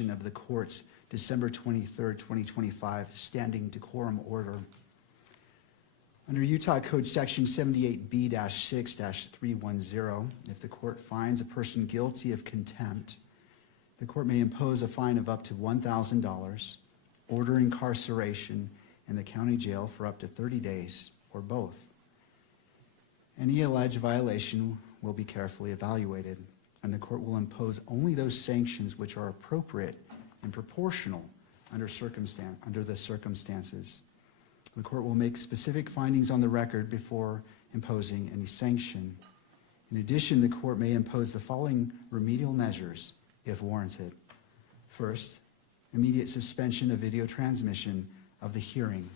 of the court's December 23rd, 2025 standing decorum order. Under Utah Code Section 78B-6-310, if the court finds a person guilty of contempt, the court may impose a fine of up to $1,000, order incarceration in the county jail for up to 30 days, or both. Any alleged violation will be carefully evaluated, and the court will impose only those sanctions which are appropriate and proportional under the circumstances. The court will make specific findings on the record before imposing any sanction. In addition, the court may impose the following remedial measures if warranted. First, immediate suspension of video transmission of the hearing,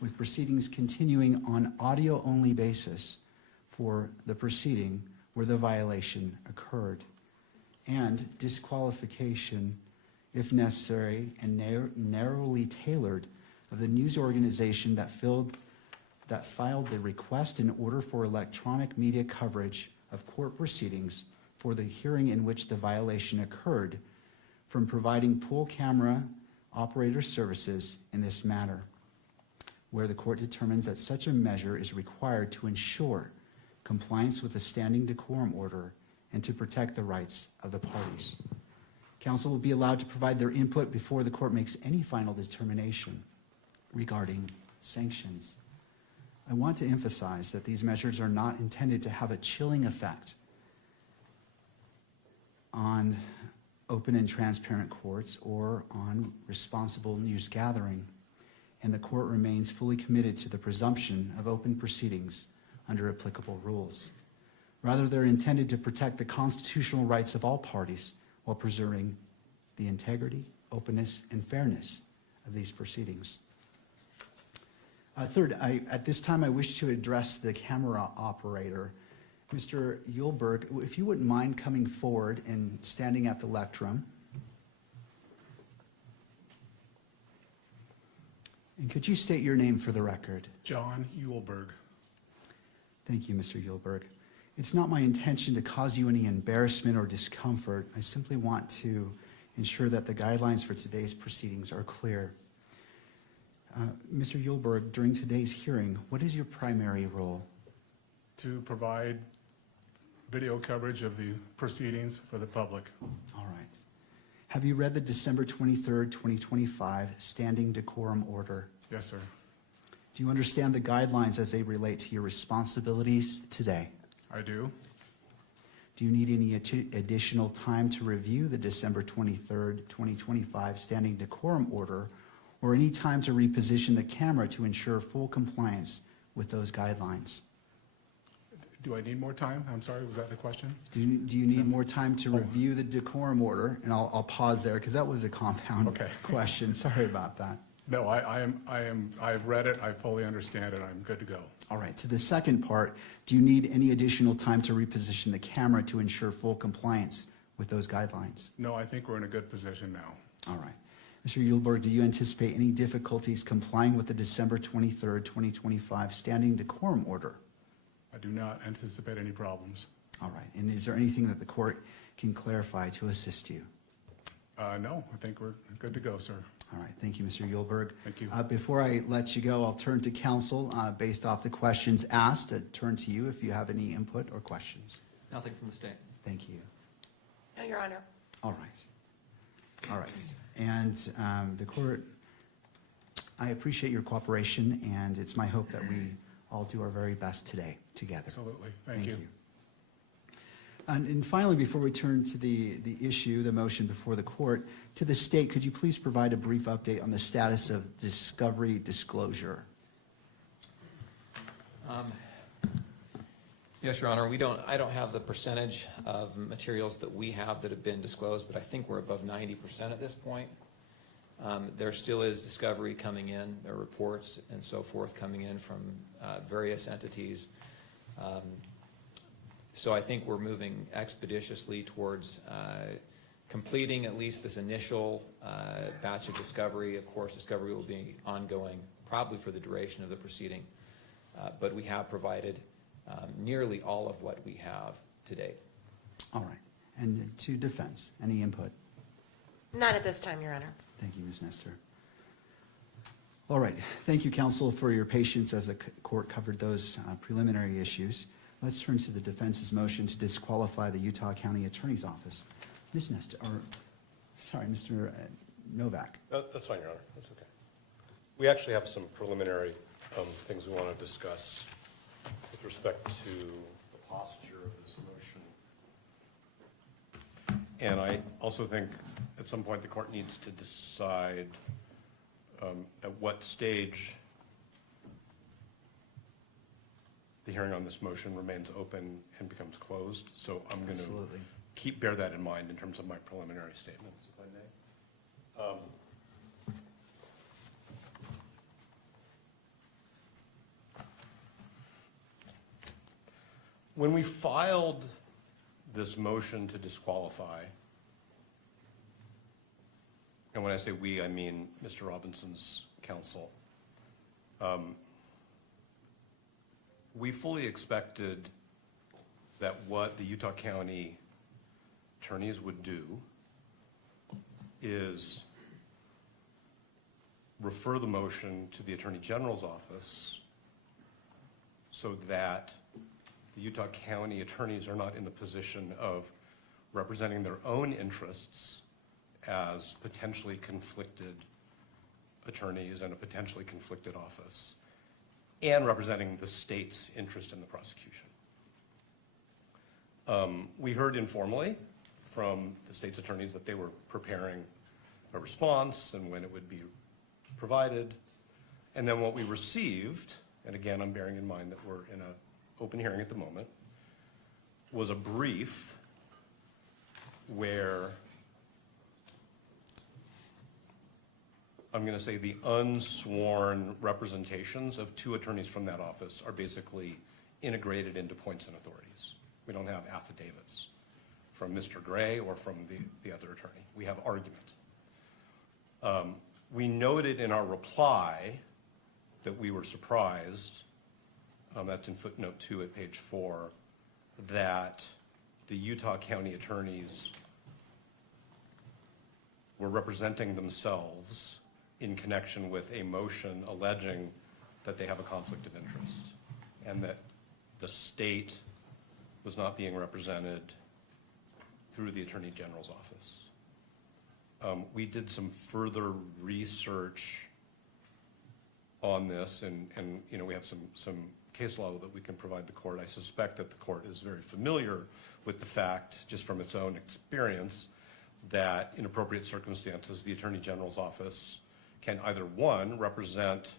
with proceedings continuing on audio-only basis for the proceeding where the violation occurred, and disqualification, if necessary and narrowly tailored, of the news organization that filed the request in order for electronic media coverage of court proceedings for the hearing in which the violation occurred from providing pool camera operator services in this matter, where the court determines that such a measure is required to ensure compliance with the standing decorum order and to protect the rights of the parties. Counsel will be allowed to provide their input before the court makes any final determination regarding sanctions. I want to emphasize that these measures are not intended to have a chilling effect on open and transparent courts or on responsible news gathering, and the court remains fully committed to the presumption of open proceedings under applicable rules. Rather, they're intended to protect the constitutional rights of all parties while preserving the integrity, openness, and fairness of these proceedings. Third, at this time I wish to address the camera operator. Mr. Yulberg, if you wouldn't mind coming forward and standing at the lectern. And could you state your name for the record? John Yulberg. Thank you, Mr. Yulberg. It's not my intention to cause you any embarrassment or discomfort. I simply want to ensure that the guidelines for today's proceedings are clear. Mr. Yulberg, during today's hearing, what is your primary role? To provide video coverage of the proceedings for the public. All right. Have you read the December 23rd, 2025 standing decorum order? Yes, sir. Do you understand the guidelines as they relate to your responsibilities today? I do. Do you need any additional time to review the December 23rd, 2025 standing decorum order, or any time to reposition the camera to ensure full compliance with those guidelines? Do I need more time? I'm sorry, was that the question? Do you need more time to review the decorum order? And I'll pause there because that was a compound question. Sorry about that. No, I've read it, I fully understand it, I'm good to go. All right, to the second part, do you need any additional time to reposition the camera to ensure full compliance with those guidelines? No, I think we're in a good position now. All right. Mr. Yulberg, do you anticipate any difficulties complying with the December 23rd, 2025 standing decorum order? I do not anticipate any problems. All right, and is there anything that the court can clarify to assist you? No, I think we're good to go, sir. All right, thank you, Mr. Yulberg. Thank you. Before I let you go, I'll turn to counsel based off the questions asked. I turn to you if you have any input or questions. Nothing from the state. Thank you. No, Your Honor. All right. All right. And the court, I appreciate your cooperation, and it's my hope that we all do our very best today together. Absolutely. Thank you. And finally, before we turn to the issue, the motion before the court, to the state, could you please provide a brief update on the status of discovery disclosure? Yes, Your Honor. I don't have the percentage of materials that we have that have been disclosed, but I think we're above 90% at this point. There still is discovery coming in. There are reports and so forth coming in from various entities. So I think we're moving expeditiously towards completing at least this initial batch of discovery. Of course, discovery will be ongoing probably for the duration of the proceeding, but we have provided nearly all of what we have to date. All right. And to defense, any input? Not at this time, Your Honor. Thank you, Ms. Nestor. All right, thank you, counsel, for your patience as the court covered those preliminary issues. Let's turn to the defense's motion to disqualify the Utah County Attorney's Office. Ms. Nestor, or, sorry, Mr. Novak. That's fine, Your Honor. That's okay. We actually have some preliminary things we want to discuss with respect to the posture of this motion. And I also think at some point the court needs to decide at what stage the hearing on this motion remains open and becomes closed. So I'm going to bear that in mind in terms of my preliminary statements, if I may. When we filed this motion to disqualify, and when I say we, I mean Mr. Robinson's counsel, we fully expected that what the Utah County attorneys would do is refer the motion to the Attorney General's office so that the Utah County attorneys are not in the position of representing their own interests as potentially conflicted attorneys in a potentially conflicted office, and representing the state's interest in the prosecution. We heard informally from the state's attorneys that they were preparing a response and when it would be provided. And then what we received, and again, I'm bearing in mind that we're in an open hearing at the moment, was a brief where I'm going to say the unsworn representations of two attorneys from that office are basically integrated into points and authorities. We don't have affidavits from Mr. Gray or from the other attorney. We have argument. We noted in our reply that we were surprised, that's in footnote 2 at page 4, that the Utah County attorneys were representing themselves in connection with a motion alleging that they have a conflict of interest and that the state was not being represented through the Attorney General's office. We did some further research on this, and you know, we have some case law that we can provide the court. I suspect that the court is very familiar with the fact, just from its own experience, that in appropriate circumstances, the Attorney General's office can either, one, represent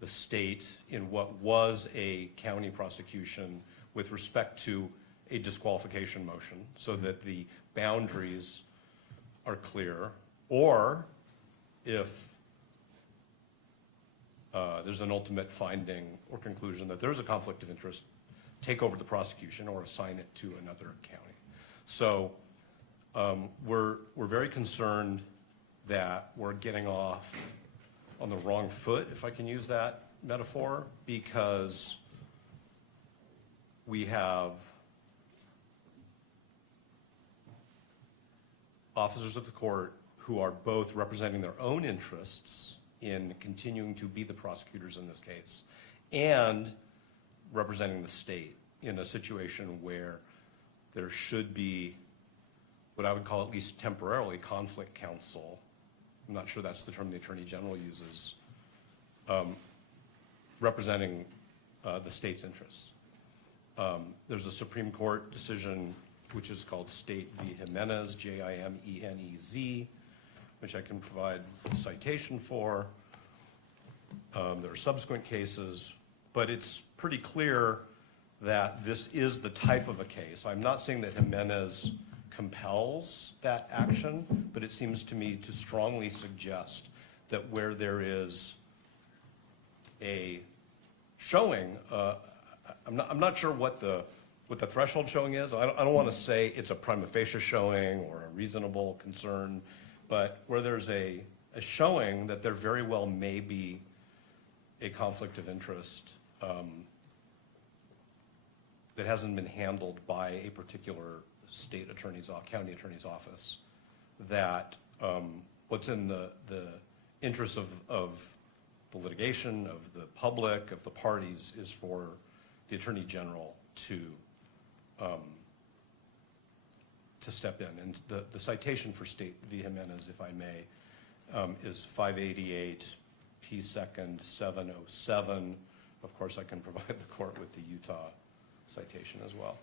the state in what was a county prosecution with respect to a disqualification motion so that the boundaries are clear, or if there's an ultimate finding or conclusion that there's a conflict of interest, take over the prosecution or assign it to another county. So we're very concerned that we're getting off on the wrong foot, if I can use that metaphor, because we have officers of the court who are both representing their own interests in continuing to be the prosecutors in this case and representing the state in a situation where there should be what I would call, at least temporarily, conflict counsel. I'm not sure that's the term the Attorney General uses, representing the state's interests. There's a Supreme Court decision which is called State v. Jimenez, Jimenez, which I can provide a citation for. There are subsequent cases, but it's pretty clear that this is the type of a case. I'm not saying that Jimenez compels that action, but it seems to me to strongly suggest that where there is a showing, I'm not sure what the threshold showing is. I don't want to say it's a prima facie showing or a reasonable concern, but where there's a showing that there very well may be a conflict of interest that hasn't been handled by a particular state attorney's, county attorney's office, that what's in the interest of the litigation, of the public, of the parties, is for the Attorney General to step in. And the citation for State v. Jimenez, if I may, is 588 P. 2nd 707. Of course, I can provide the court with the Utah citation as well.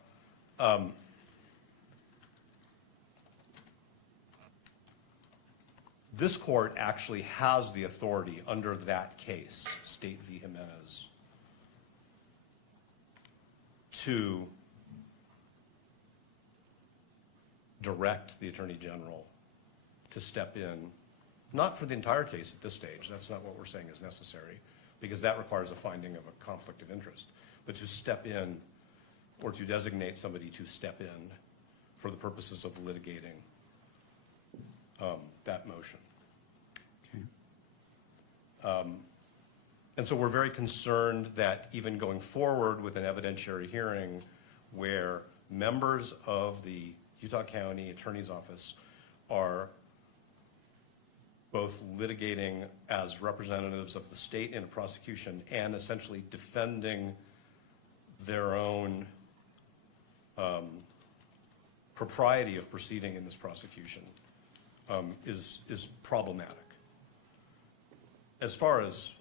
This court actually has the authority under that case, State v. Jimenez, to direct the Attorney General to step in, not for the entire case at this stage, that's not what we're saying is necessary, because that requires a finding of a conflict of interest, but to step in or to designate somebody to step in for the purposes of litigating that motion. Okay. And so we're very concerned that even going forward with an evidentiary hearing where members of the Utah County Attorney's Office are both litigating as representatives of the state in a prosecution and essentially defending their own propriety of proceeding in this prosecution is problematic. As far as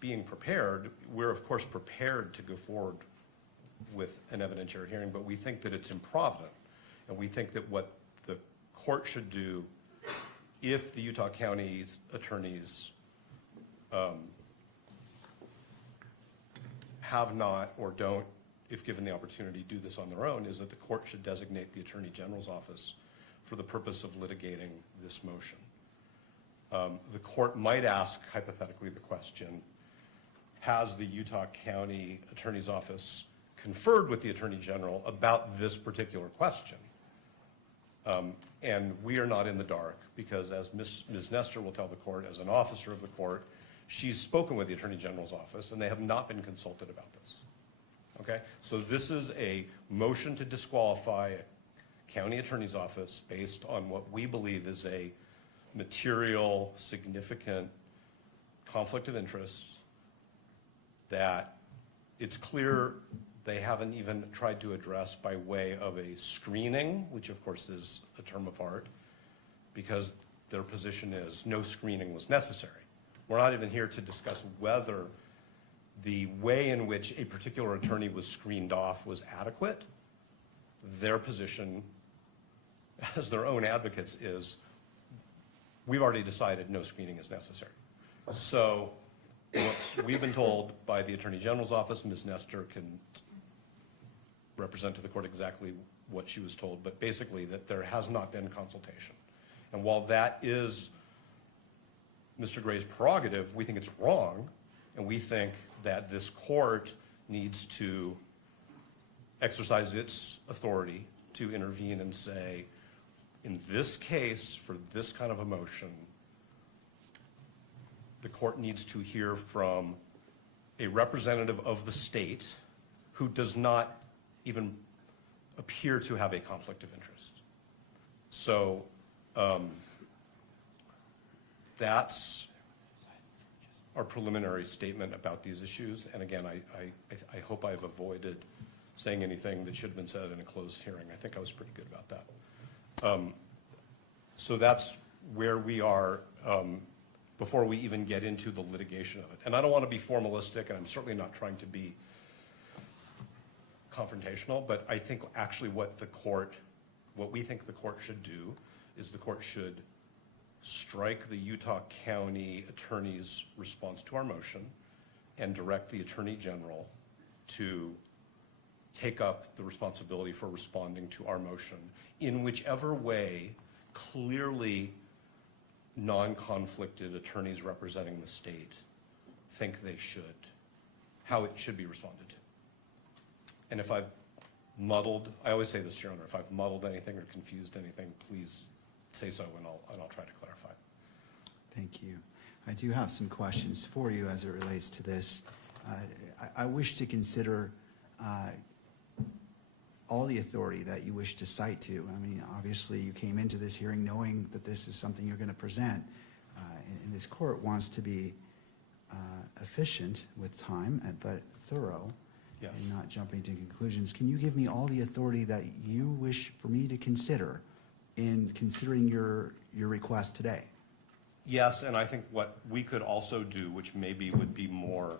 being prepared, we're of course prepared to go forward with an evidentiary hearing, but we think that it's improvident, and we think that what the court should do, if the Utah County attorneys have not or don't, if given the opportunity, do this on their own, is that the court should designate the Attorney General's office for the purpose of litigating this motion. The court might ask, hypothetically, the question, has the Utah County Attorney's Office conferred with the Attorney General about this particular question? And we are not in the dark, because as Ms. Nestor will tell the court, as an officer of the court, she's spoken with the Attorney General's office, and they have not been consulted about this. Okay? So this is a motion to disqualify a county attorney's office based on what we believe is a material, significant conflict of interest that it's clear they haven't even tried to address by way of a screening, which of course is a term of art, because their position is no screening was necessary. We're not even here to discuss whether the way in which a particular attorney was screened off was adequate. Their position, as their own advocates, is we've already decided no screening is necessary. So we've been told by the Attorney General's office, Ms. Nestor can represent to the court exactly what she was told, but basically that there has not been consultation. And while that is Mr. Gray's prerogative, we think it's wrong, and we think that this court needs to exercise its authority to intervene and say, in this case, for this kind of a motion, the court needs to hear from a representative of the state who does not even appear to have a conflict of interest. So that's our preliminary statement about these issues. And again, I hope I've avoided saying anything that should have been said in a closed hearing. I think I was pretty good about that. So that's where we are before we even get into the litigation of it. And I don't want to be formalistic, and I'm certainly not trying to be confrontational, but I think actually what we think the court should do is the court should strike the Utah County Attorney's response to our motion and direct the Attorney General to take up the responsibility for responding to our motion in whichever way clearly non-conflicted attorneys representing the state think they should, how it should be responded to. And if I've muddled, I always say this, Your Honor, if I've muddled anything or confused anything, please say so, and I'll try to clarify. Thank you. I do have some questions for you as it relates to this. I wish to consider all the authority that you wish to cite to. I mean, obviously, you came into this hearing knowing that this is something you're going to present, and this court wants to be efficient with time, but thorough, Yes. and not jumping to conclusions. Can you give me all the authority that you wish for me to consider in considering your request today? Yes, and I think what we could also do, which maybe would be more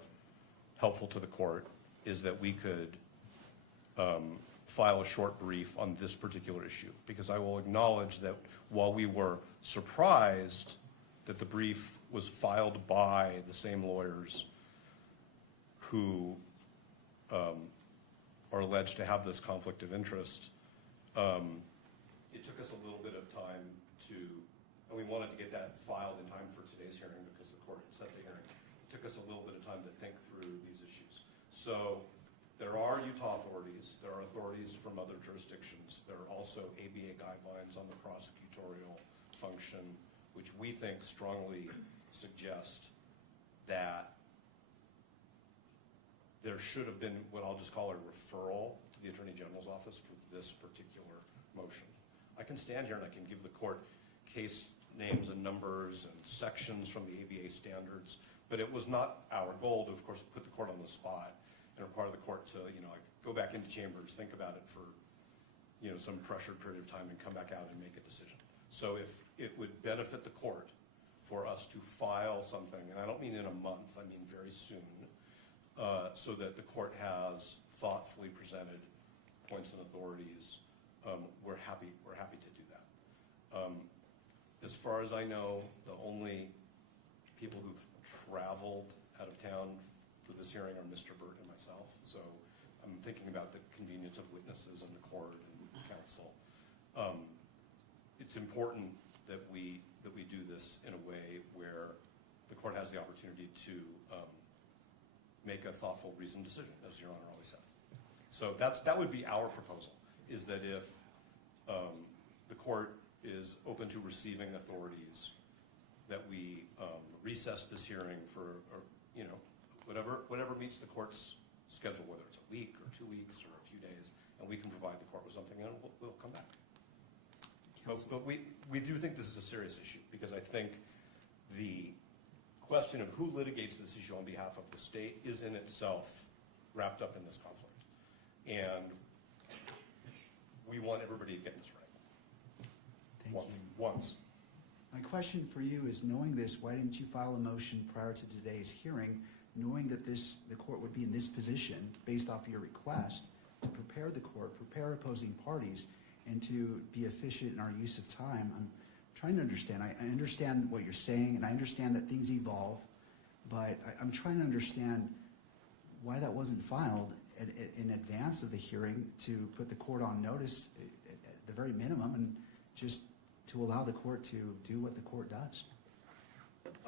helpful to the court, is that we could file a short brief on this particular issue, because I will acknowledge that while we were surprised that the brief was filed by the same lawyers who are alleged to have this conflict of interest, it took us a little bit of time and we wanted to get that filed in time for today's hearing because the court set the hearing. It took us a little bit of time to think through these issues. So there are Utah authorities, there are authorities from other jurisdictions, there are also ABA guidelines on the prosecutorial function, which we think strongly suggest that there should have been what I'll just call a referral to the Attorney General's office for this particular motion. I can stand here and I can give the court case names and numbers and sections from the ABA standards, but it was not our goal to, of course, put the court on the spot and require the court to, like, go back into chambers, think about it for, some pressured period of time and come back out and make a decision. So if it would benefit the court for us to file something, and I don't mean in a month, I mean very soon, so that the court has thoughtfully presented points and authorities, we're happy to do that. As far as I know, the only people who've traveled out of town for this hearing are Mr. Burt and myself. So I'm thinking about the convenience of witnesses and the court and counsel. It's important that we do this in a way where the court has the opportunity to make a thoughtful, reasoned decision, as Your Honor always says. So that would be our proposal, is that if the court is open to receiving authorities, that we recess this hearing for, whatever meets the court's schedule, whether it's a week or 2 weeks or a few days, and we can provide the court with something, and we'll come back. But we do think this is a serious issue, because I think the question of who litigates this issue on behalf of the state is in itself wrapped up in this conflict. And we want everybody to get this right. Thank you. Once. My question for you is, knowing this, why didn't you file a motion prior to today's hearing, knowing that the court would be in this position based off of your request, to prepare the court, prepare opposing parties, and to be efficient in our use of time? I'm trying to understand. I understand what you're saying, and I understand that things evolve, but I'm trying to understand why that wasn't filed in advance of the hearing to put the court on notice at the very minimum, and just to allow the court to do what the court does.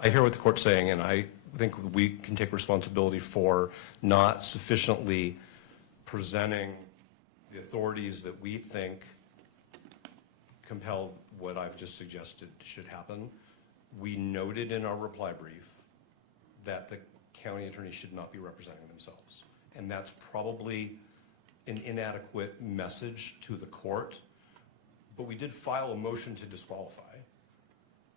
I hear what the court's saying, and I think we can take responsibility for not sufficiently presenting the authorities that we think compel what I've just suggested should happen. We noted in our reply brief that the county attorney should not be representing themselves. And that's probably an inadequate message to the court. But we did file a motion to disqualify.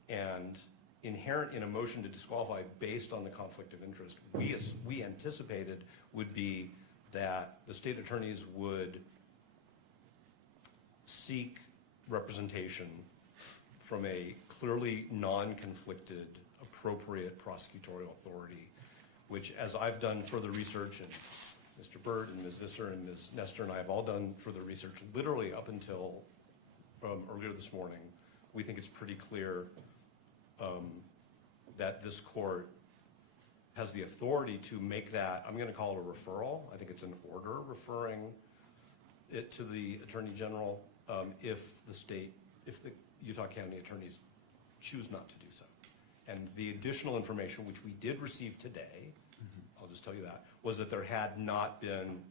And inherent in a motion to disqualify based on the conflict of interest, we anticipated would be that the state attorneys would seek representation from a clearly non-conflicted, appropriate prosecutorial authority, which, as I've done further research, and Mr. Byrd and Ms. Visser and Ms. Nestor and I have all done further research, literally up until earlier this morning, we think it's pretty clear that this court has the authority to make that, I'm going to call it a referral. I think it's an order referring it to the Attorney General if the Utah County attorneys choose not to do so. And the additional information, which we did receive today, I'll just tell you that, was that there had not been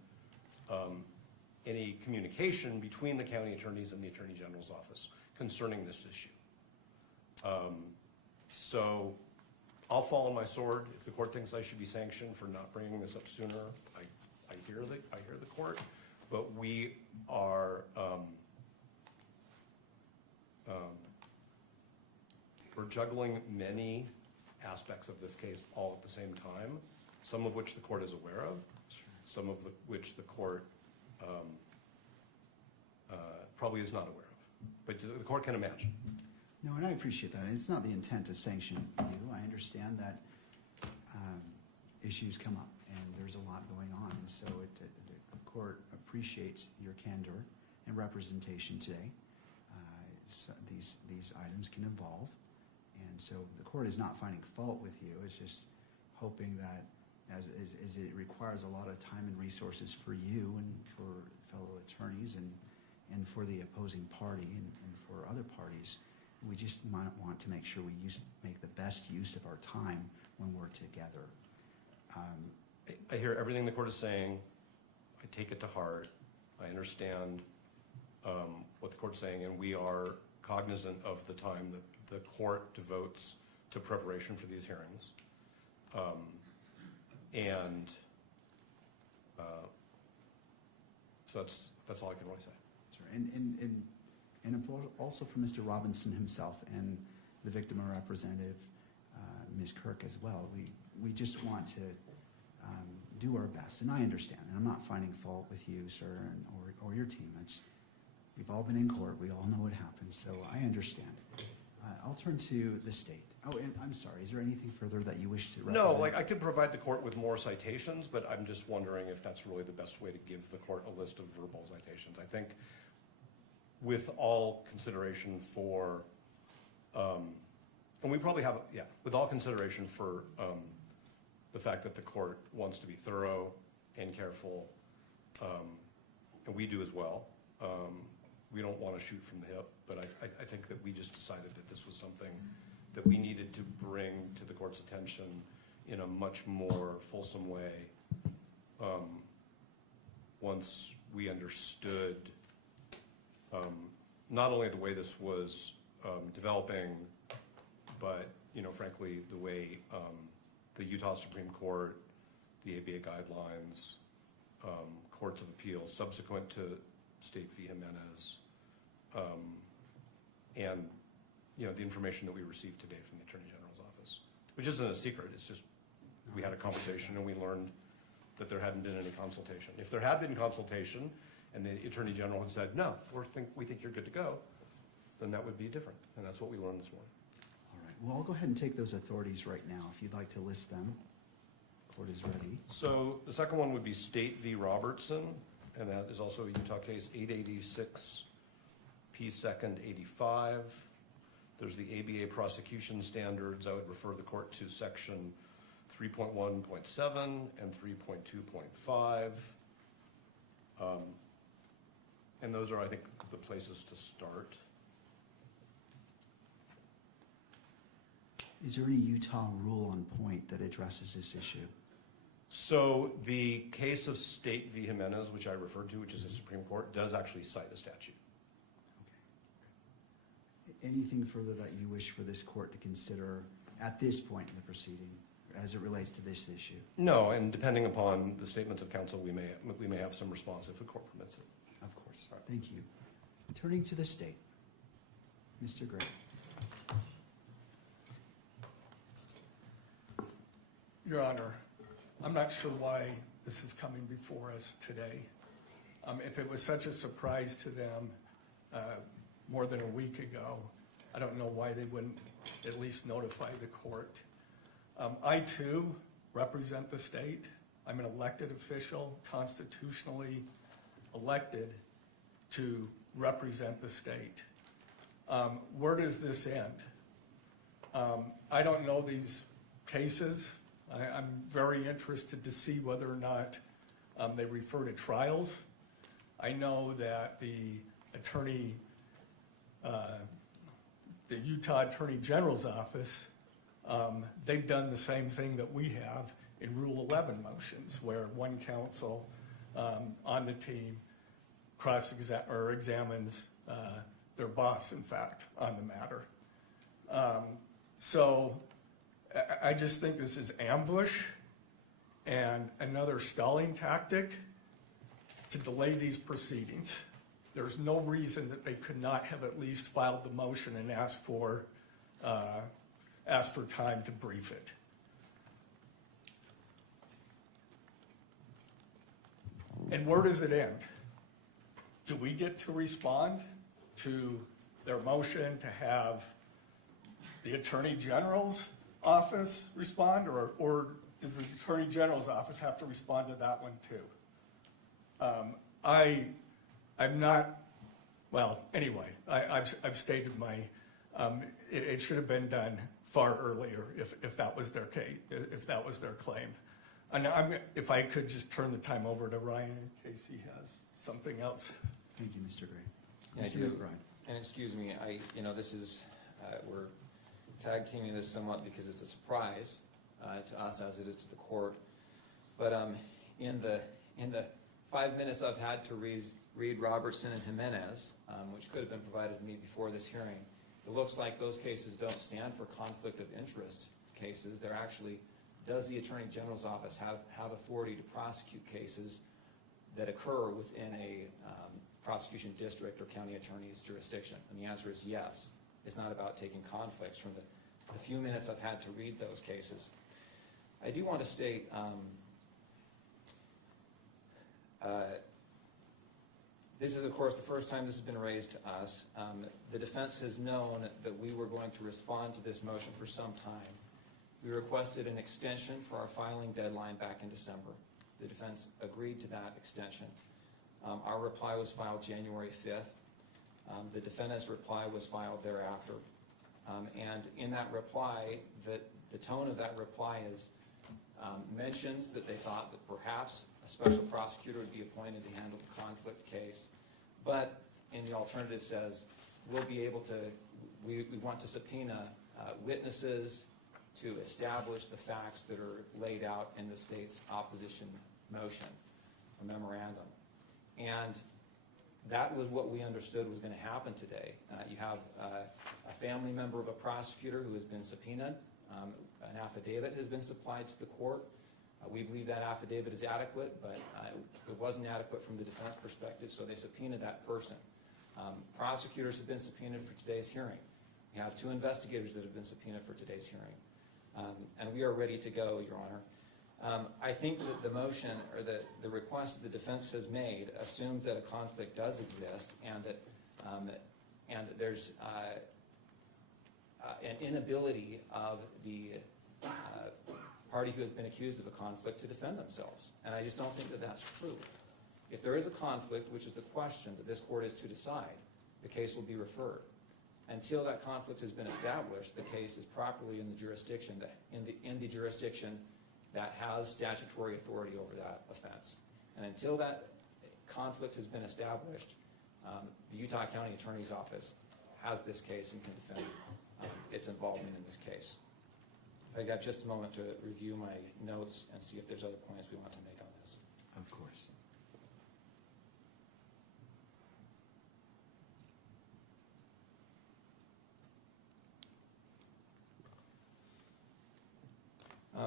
any communication between the county attorneys and the Attorney General's office concerning this issue. So I'll fall on my sword. If the court thinks I should be sanctioned for not bringing this up sooner, I hear the court. but we are, we're juggling many aspects of this case all at the same time, some of which the court is aware of, some of which the court probably is not aware of, but the court can imagine. No, and I appreciate that. And it's not the intent to sanction you. I understand that issues come up, and there's a lot going on. And so the court appreciates your candor and representation today. So these items can evolve. And so the court is not finding fault with you. It's just hoping that as it requires a lot of time and resources for you and for fellow attorneys and for the opposing party and for other parties, we just might want to make sure we make the best use of our time when we're together. I hear everything the court is saying. I take it to heart. I understand what the court's saying, and we are cognizant of the time that the court devotes to preparation for these hearings. So that's all I can really say. Sure. And also for Mr. Robinson himself and the victim representative, Ms. Kirk as well, we just want to do our best. And I understand, and I'm not finding fault with you, sir, or your team. We've all been in court. We all know what happens, so I understand. I'll turn to the state. Oh, and I'm sorry, is there anything further that you wish to represent? No, I could provide the court with more citations, but I'm just wondering if that's really the best way to give the court a list of verbal citations. I think with all consideration for, and we probably have, with all consideration for the fact that the court wants to be thorough and careful, and we do as well. We don't want to shoot from the hip, but I think that we just decided that this was something that we needed to bring to the court's attention in a much more fulsome way once we understood not only the way this was developing, but frankly the way the Utah Supreme Court, the ABA guidelines, courts of appeals subsequent to State v. Jimenez, and the information that we received today from the Attorney General's office, which isn't a secret. It's just we had a conversation and we learned that there hadn't been any consultation. If there had been consultation and the Attorney General had said, no, we think you're good to go, then that would be different. And that's what we learned this morning. All right, well, I'll go ahead and take those authorities right now if you'd like to list them. Court is ready. So the second one would be State v. Robertson, and that is also a Utah case, 886 P. 2nd 85. There's the ABA prosecution standards. I would refer the court to section 3.1.7 and 3.2.5. And those are, I think, the places to start. Is there any Utah rule on point that addresses this issue? So the case of State v. Jimenez, which I referred to, which is the Supreme Court, does actually cite a statute. Okay. Anything further that you wish for this court to consider at this point in the proceeding as it relates to this issue? No, and depending upon the statements of counsel, we may have some response if the court permits it. Of course. Thank you. Turning to the state, Mr. Gray. Your Honor, I'm not sure why this is coming before us today. If it was such a surprise to them more than a week ago, I don't know why they wouldn't at least notify the court. I too represent the state. I'm an elected official, constitutionally elected to represent the state. Where does this end? I don't know these cases. I'm very interested to see whether or not they refer to trials. I know that the Utah Attorney General's office, they've done the same thing that we have in Rule 11 motions, where one counsel on the team examines their boss, in fact, on the matter. So I just think this is ambush and another stalling tactic. to delay these proceedings. There's no reason that they could not have at least filed the motion and asked for time to brief it. And where does it end? Do we get to respond to their motion to have the Attorney General's office respond, or does the Attorney General's office have to respond to that one too? I'm not, well, anyway, I've stated my, it should have been done far earlier if that was their case, if that was their claim. And if I could just turn the time over to Ryan in case he has something else. Thank you, Mr. Gray. Yeah, I Mr. do. McBride. And excuse me, this is, we're tag teaming this somewhat because it's a surprise to us as it is to the court. But in the 5 minutes I've had to read Robertson and Jimenez, which could have been provided to me before this hearing, it looks like those cases don't stand for conflict of interest cases. They're actually, does the Attorney General's office have authority to prosecute cases that occur within a prosecution district or county attorney's jurisdiction? And the answer is yes. It's not about taking conflicts. From the few minutes I've had to read those cases, I do want to state this is, of course, the first time this has been raised to us. The defense has known that we were going to respond to this motion for some time. We requested an extension for our filing deadline back in December. The defense agreed to that extension. Our reply was filed January 5th. The defendant's reply was filed thereafter. And in that reply, the tone of that reply is mentions that they thought that perhaps a special prosecutor would be appointed to handle the conflict case, but in the alternative says we'll be able to, we want to subpoena witnesses to establish the facts that are laid out in the state's opposition motion or memorandum. And that was what we understood was going to happen today. You have a family member of a prosecutor who has been subpoenaed. An affidavit has been supplied to the court. We believe that affidavit is adequate, but it wasn't adequate from the defense perspective, so they subpoenaed that person. Prosecutors have been subpoenaed for today's hearing. We have 2 investigators that have been subpoenaed for today's hearing. And we are ready to go, Your Honor. I think that the motion, or the request that the defense has made, assumes that a conflict does exist and that there's an inability of the party who has been accused of a conflict to defend themselves. And I just don't think that that's true. If there is a conflict, which is the question that this court is to decide, the case will be referred. Until that conflict has been established, the case is properly in the jurisdiction that has statutory authority over that offense. And until that conflict has been established, the Utah County Attorney's Office has this case and can defend its involvement in this case. I got just a moment to review my notes and see if there's other points we want to make on this. Of course.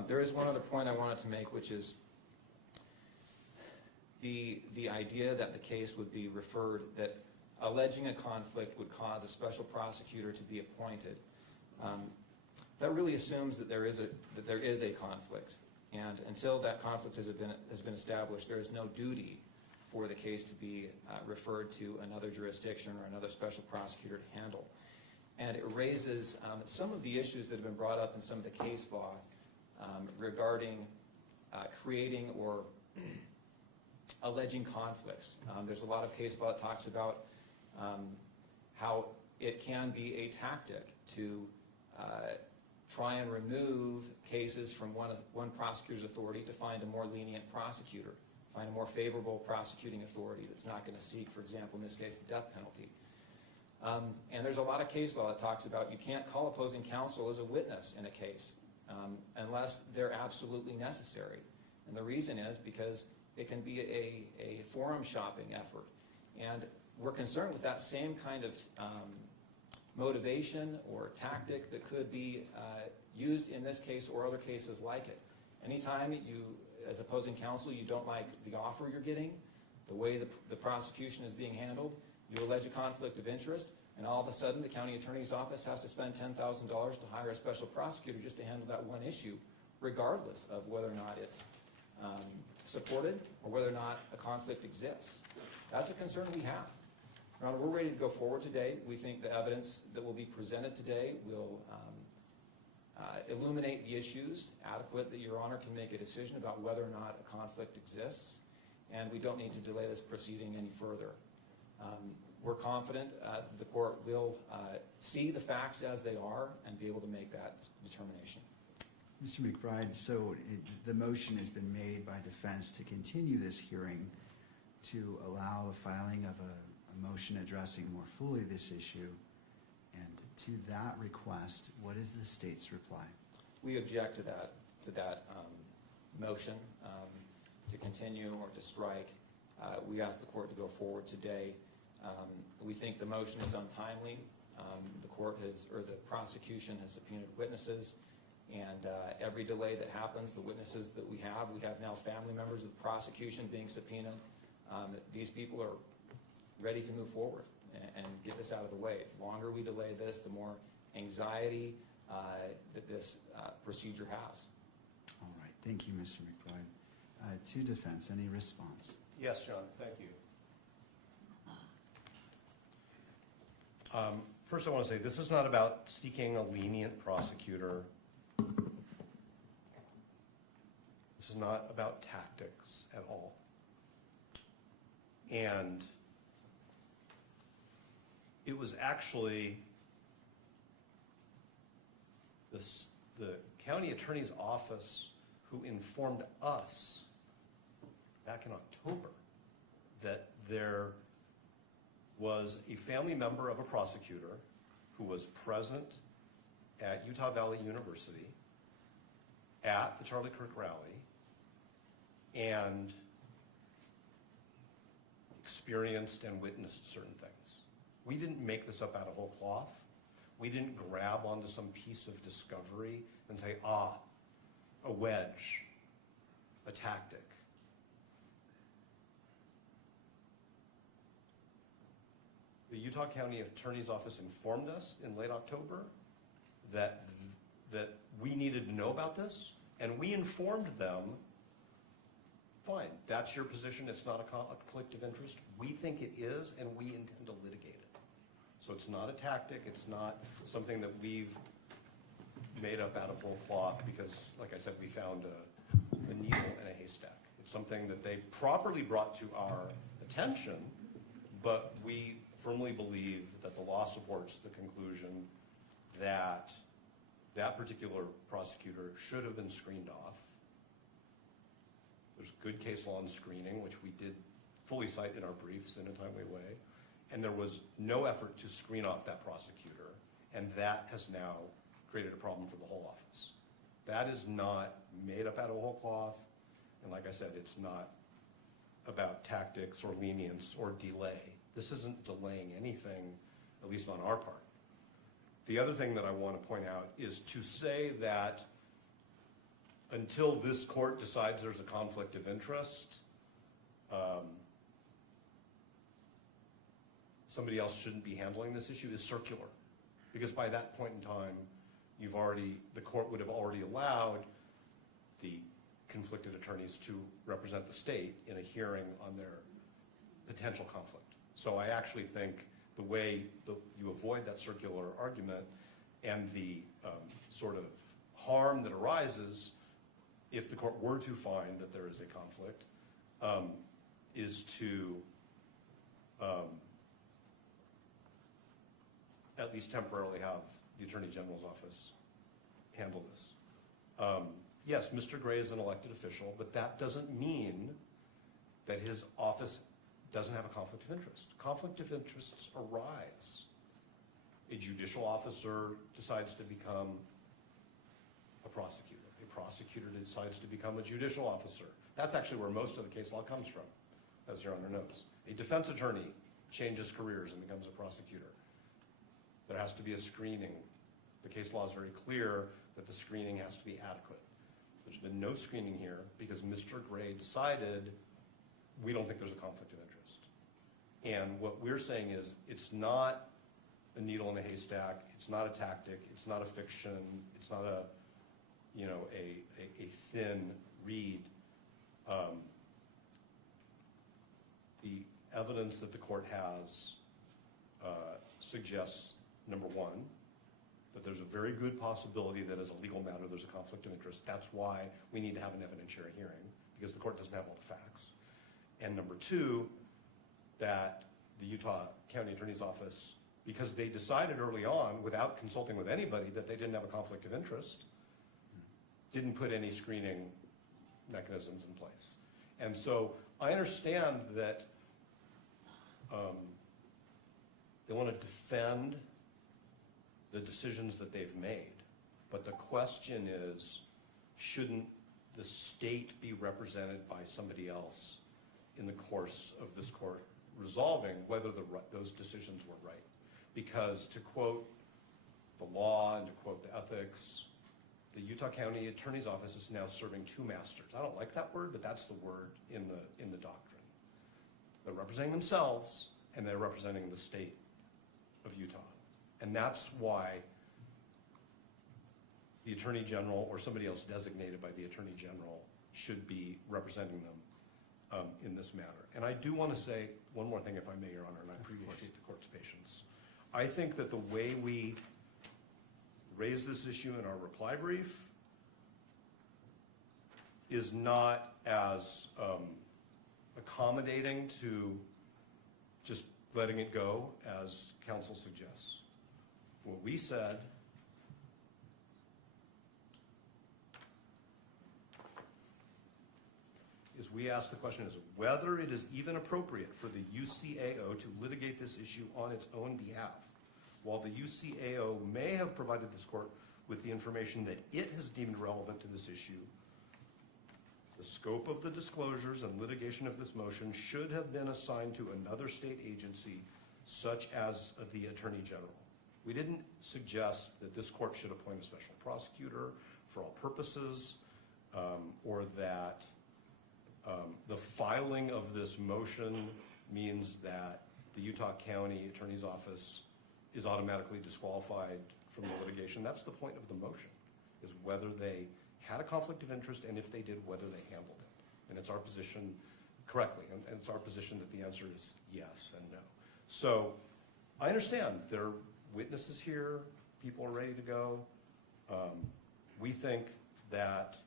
There is one other point I wanted to make, which is the idea that the case would be referred, that alleging a conflict would cause a special prosecutor to be appointed. That really assumes that there is a conflict, and until that conflict has been established, there is no duty for the case to be referred to another jurisdiction or another special prosecutor to handle. And it raises some of the issues that have been brought up in some of the case law regarding creating or alleging conflicts. There's a lot of case law that talks about how it can be a tactic to try and remove cases from one prosecutor's authority to find a more lenient prosecutor, find a more favorable prosecuting authority that's not going to seek, for example, in this case, the death penalty. And there's a lot of case law that talks about you can't call opposing counsel as a witness in a case unless they're absolutely necessary. And the reason is because it can be a forum shopping effort. And we're concerned with that same kind of motivation or tactic that could be used in this case or other cases like it. Anytime you, as opposing counsel, you don't like the offer you're getting, the way the prosecution is being handled, you allege a conflict of interest, and all of a sudden, the county attorney's office has to spend $10,000 to hire a special prosecutor just to handle that one issue, regardless of whether or not it's supported or whether or not a conflict exists. That's a concern we have. Your Honor, we're ready to go forward today. We think the evidence that will be presented today will illuminate the issues adequate that Your Honor can make a decision about whether or not a conflict exists, and we don't need to delay this proceeding any further. We're confident the court will see the facts as they are and be able to make that determination. Mr. McBride, so the motion has been made by defense to continue this hearing to allow the filing of a motion addressing more fully this issue. And to that request, what is the state's reply? We object to that motion to continue or to strike. We ask the court to go forward today. We think the motion is untimely. The prosecution has subpoenaed witnesses, and every delay that happens, the witnesses that we have now family members of the prosecution being subpoenaed. These people are ready to move forward and get this out of the way. The longer we delay this, the more anxiety that this procedure has. All right, thank you, Mr. McBride. To defense, any response? Yes, John, thank you. First, I want to say this is not about seeking a lenient prosecutor. This is not about tactics at all. And it was actually the county attorney's office who informed us back in October that there was a family member of a prosecutor who was present at Utah Valley University at the Charlie Kirk rally and experienced and witnessed certain things. We didn't make this up out of whole cloth. We didn't grab onto some piece of discovery and say, a wedge, a tactic. The Utah County Attorney's Office informed us in late October that we needed to know about this, and we informed them, fine, that's your position, it's not a conflict of interest. We think it is, and we intend to litigate it. So it's not a tactic, it's not something that we've made up out of whole cloth because, like I said, we found a needle in a haystack. It's something that they properly brought to our attention, but we firmly believe that the law supports the conclusion that that particular prosecutor should have been screened off. There's good case law on screening, which we did fully cite in our briefs in a timely way, and there was no effort to screen off that prosecutor, and that has now created a problem for the whole office. That is not made up out of whole cloth, and like I said, it's not about tactics or lenience or delay. This isn't delaying anything, at least on our part. The other thing that I want to point out is to say that until this court decides there's a conflict of interest, somebody else shouldn't be handling this issue is circular. Because by that point in time, the court would have already allowed the conflicted attorneys to represent the state in a hearing on their potential conflict. So I actually think the way you avoid that circular argument and the sort of harm that arises if the court were to find that there is a conflict is to at least temporarily have the Attorney General's office handle this. Yes, Mr. Gray is an elected official, but that doesn't mean that his office doesn't have a conflict of interest. Conflict of interests arise. A judicial officer decides to become a prosecutor. A prosecutor decides to become a judicial officer. That's actually where most of the case law comes from, as Your Honor knows. A defense attorney changes careers and becomes a prosecutor. There has to be a screening. The case law is very clear that the screening has to be adequate. There's been no screening here because Mr. Gray decided we don't think there's a conflict of interest. And what we're saying is, it's not a needle in a haystack, it's not a tactic, it's not a fiction, it's not a, you know, a thin reed. The evidence that the court has suggests, number one, that there's a very good possibility that as a legal matter there's a conflict of interest. That's why we need to have an evidentiary hearing, because the court doesn't have all the facts. And number two, that the Utah County Attorney's Office, because they decided early on, without consulting with anybody, that they didn't have a conflict of interest, didn't put any screening mechanisms in place. And so I understand that they want to defend the decisions that they've made, but the question is, shouldn't the state be represented by somebody else in the course of this court resolving whether those decisions were right? Because to quote the law and to quote the ethics, the Utah County Attorney's Office is now serving two masters. I don't like that word, but that's the word in the doctrine. They're representing themselves, and they're representing the state of Utah. And that's why the Attorney General or somebody else designated by the Attorney General should be representing them in this matter. And I do want to say one more thing, if I may, Your Honor, and I appreciate the court's patience. I think that the way we raise this issue in our reply brief is not as accommodating to just letting it go as counsel suggests. What we said is, we asked the question is whether it is even appropriate for the UCAO to litigate this issue on its own behalf. While the UCAO may have provided this court with the information that it has deemed relevant to this issue, the scope of the disclosures and litigation of this motion should have been assigned to another state agency, such as the Attorney General. We didn't suggest that this court should appoint a special prosecutor for all purposes, or that the filing of this motion means that the Utah County Attorney's Office is automatically disqualified from the litigation. That's the point of the motion, is whether they had a conflict of interest, and if they did, whether they handled it. And it's our position, correctly, and it's our position that the answer is yes and no. So I understand there are witnesses here, people are ready to go. We think that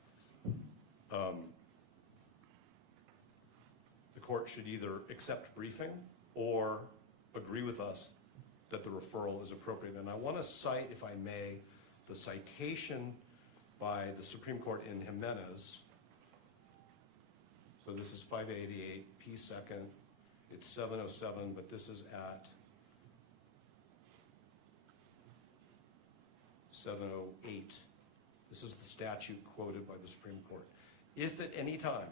the court should either accept briefing or agree with us that the referral is appropriate. And I want to cite, if I may, the citation by the Supreme Court in Jimenez. So this is 588 P. 2nd. It's 707, but this is at 708. This is the statute quoted by the Supreme Court. If at any time,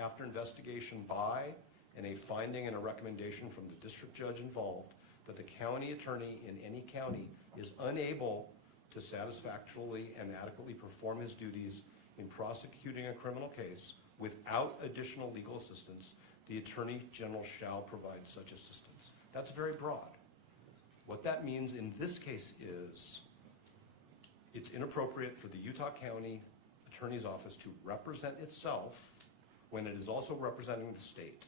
after investigation by and a finding and a recommendation from the district judge involved, that the county attorney in any county is unable to satisfactorily and adequately perform his duties in prosecuting a criminal case without additional legal assistance, the Attorney General shall provide such assistance. That's very broad. What that means in this case is it's inappropriate for the Utah County Attorney's Office to represent itself when it is also representing the state.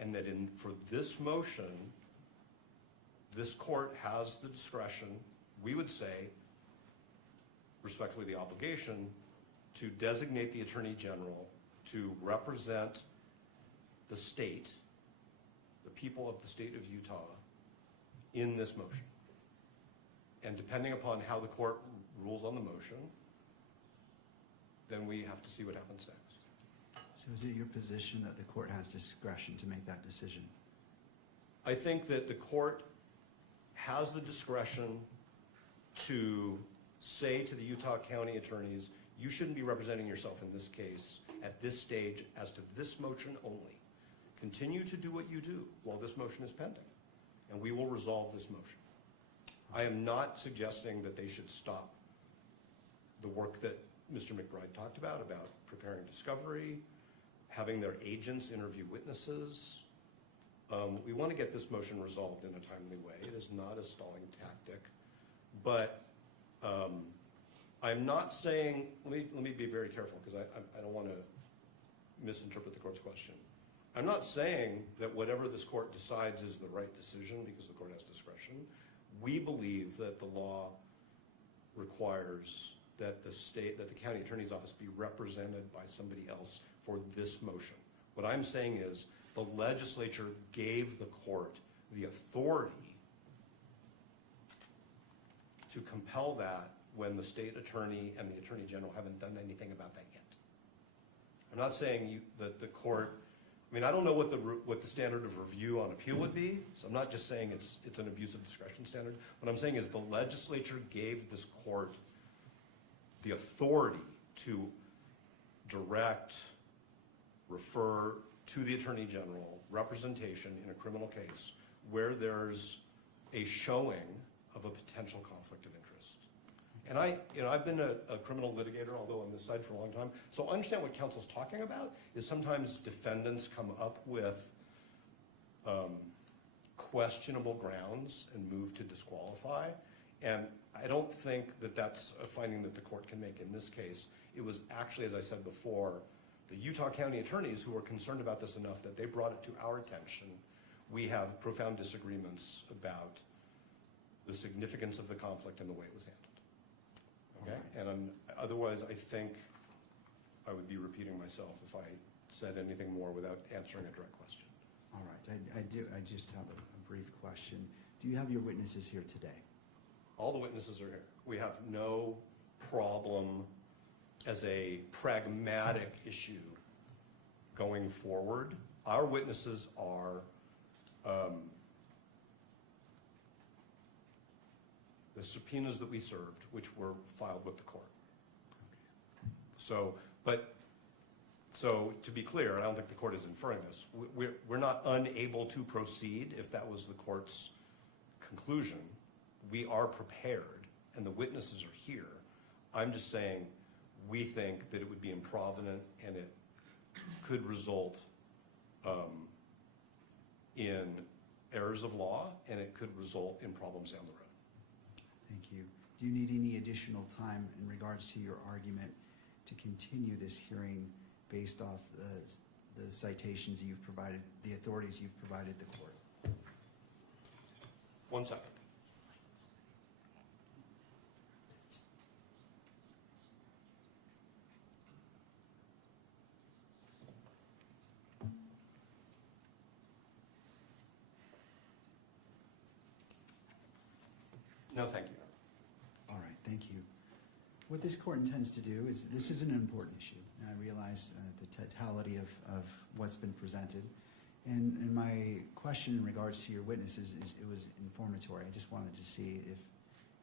And that for this motion, this court has the discretion, we would say, respectfully the obligation, to designate the Attorney General to represent the state, the people of the state of Utah, in this motion. And depending upon how the court rules on the motion, then we have to see what happens next. So is it your position that the court has discretion to make that decision? I think that the court has the discretion to say to the Utah County attorneys, you shouldn't be representing yourself in this case at this stage as to this motion only. Continue to do what you do while this motion is pending, and we will resolve this motion. I am not suggesting that they should stop the work that Mr. McBride talked about preparing discovery, having their agents interview witnesses. We want to get this motion resolved in a timely way. It is not a stalling tactic. But I'm not saying, let me be very careful because I don't want to misinterpret the court's question. I'm not saying that whatever this court decides is the right decision because the court has discretion. We believe that the law requires that the county attorney's office be represented by somebody else for this motion. What I'm saying is the legislature gave the court the authority to compel that when the state attorney and the attorney general haven't done anything about that yet. I'm not saying that the court, I mean, I don't know what the standard of review on appeal would be, so I'm not just saying it's an abuse of discretion standard. What I'm saying is the legislature gave this court the authority to direct, refer to the attorney general representation in a criminal case where there's a showing of a potential conflict of interest. And I've been a criminal litigator, although on this side for a long time, so I understand what counsel's talking about is sometimes defendants come up with questionable grounds and move to disqualify. And I don't think that that's a finding that the court can make in this case. It was actually, as I said before, the Utah County attorneys who were concerned about this enough that they brought it to our attention. We have profound disagreements about the significance of the conflict and the way it was handled. Okay? And otherwise, I think I would be repeating myself if I said anything more without answering a direct question. All right, I just have a brief question. Do you have your witnesses here today? All the witnesses are here. We have no problem as a pragmatic issue going forward. Our witnesses are the subpoenas that we served, which were filed with the court. So to be clear, I don't think the court is inferring this. We're not unable to proceed if that was the court's conclusion. We are prepared, and the witnesses are here. I'm just saying we think that it would be improvident and it could result in errors of law, and it could result in problems down the road. Thank you. Do you need any additional time in regards to your argument to continue this hearing based off the citations you've provided, the authorities you've provided the court? 1 second. No, thank you. All right, thank you. What this court intends to do is, this is an important issue, and I realize the totality of what's been presented. And my question in regards to your witnesses is, it was informatory. I just wanted to see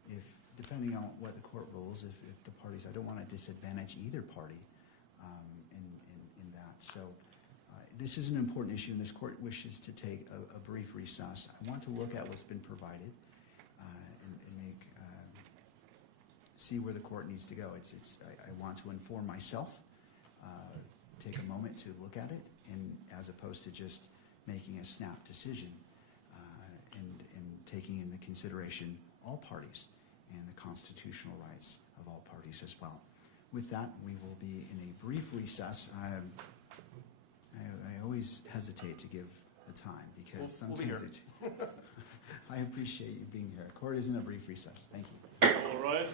if depending on what the court rules, if the parties, I don't want to disadvantage either party in that. So this is an important issue, and this court wishes to take a brief recess. I want to look at what's been provided and make see where the court needs to go. I want to inform myself, take a moment to look at it, and as opposed to just making a snap decision and taking into consideration all parties and the constitutional rights of all parties as well. With that, we will be in a brief recess. I always hesitate to give the time because sometimes I appreciate you being here. Court is in a brief recess. Thank you. All rise.